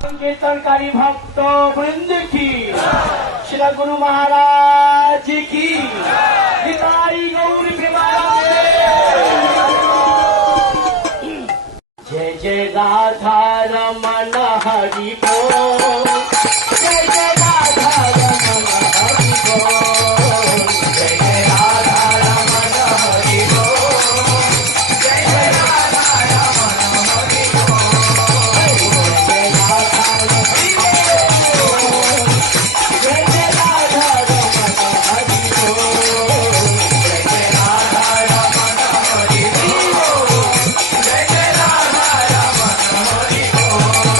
कीर्तनकारी भक्त वृंद की, श्री गुरु महाराज की, निताई गौर प्रेमानंद। जय जय राधा रमन हरि बोल, जय जय राधा रमन हरि बोल, जय जय राधा रमन हरि बोल, जय जय राधा रमन हरि बोल, जय राधा हरि बोल, जय जय राधा रमन हरि बोल, जय जय राधा रमन हरि बोल, जय जय राधा रमन हरि बोल,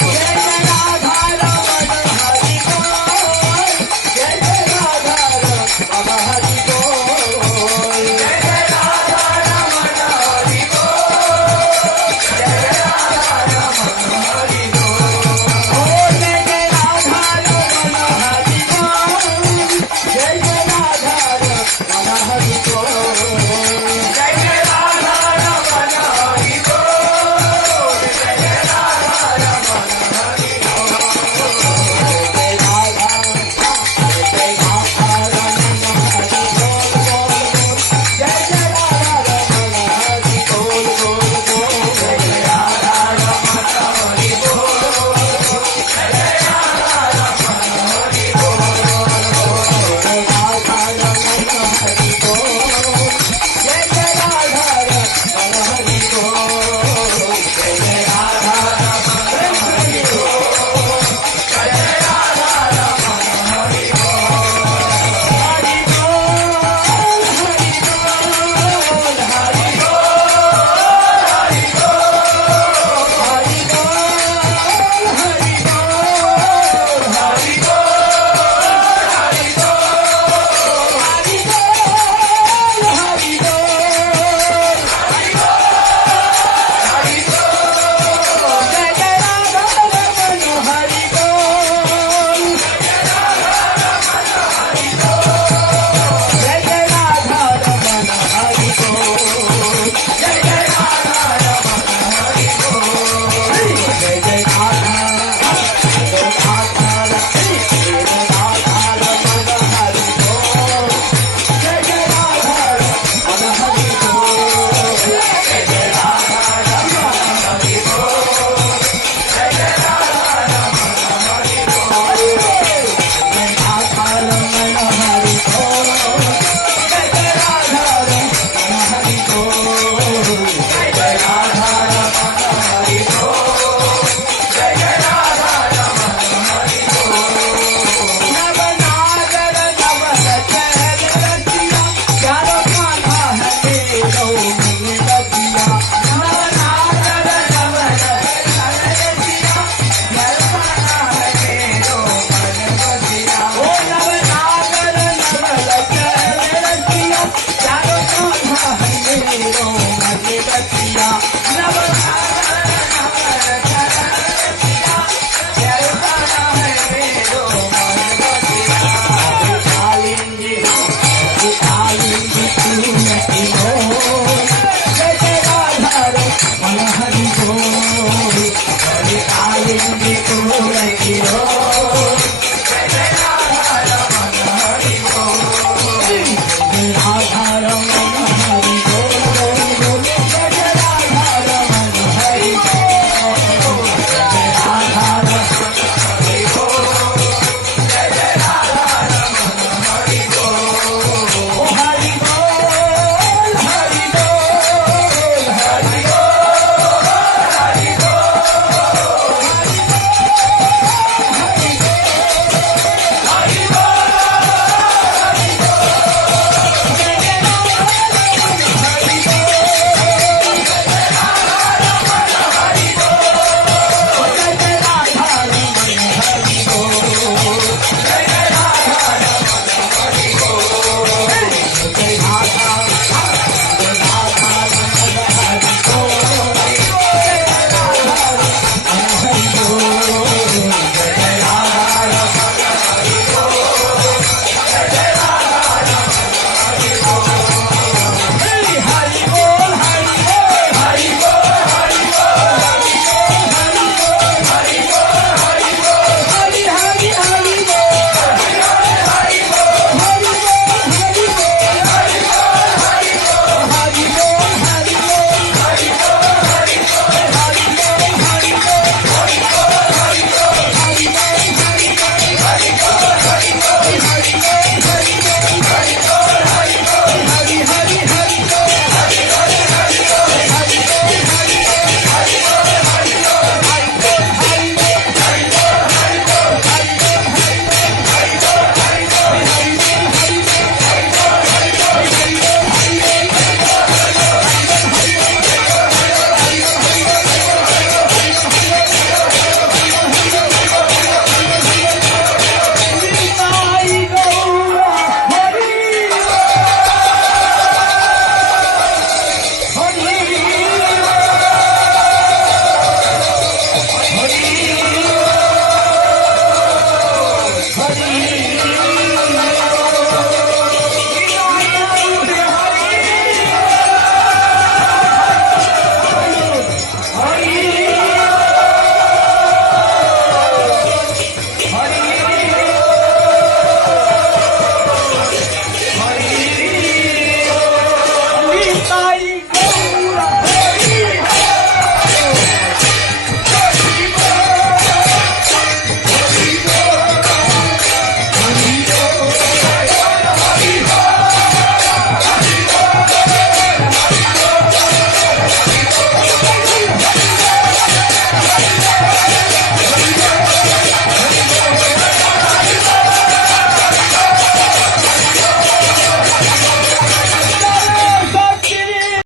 जय जय राधा रमन हरि बोल, जय जय राधा रमन हरि बोल, जय जय राधा रमन हरि बोल, जय जय राधा रमन हरि बोल, ओ जय जय राधा रमन हरि बोल, जय जय राधा रमन हरि बोल, जय जय राधा रमन हरि बोल, जय जय राधा रमन हरि बोल, जय राधा जय राधा रमन हरि बोल, जय जय राधा रमन हरि बोल, जय जय राधा रमन हरि बोल, जय जय राधा रमन हरि बोल, जय राधा रमन हरि बोल, जय जय राधा रमन हरि बोल, जय जय राधा रमन हरि बोल, जय जय राधा रमन हरि बोल, हरि बोल, हरि बोल, हरि बोल, हरि बोल, हरि बोल, हरि बोल, जय जय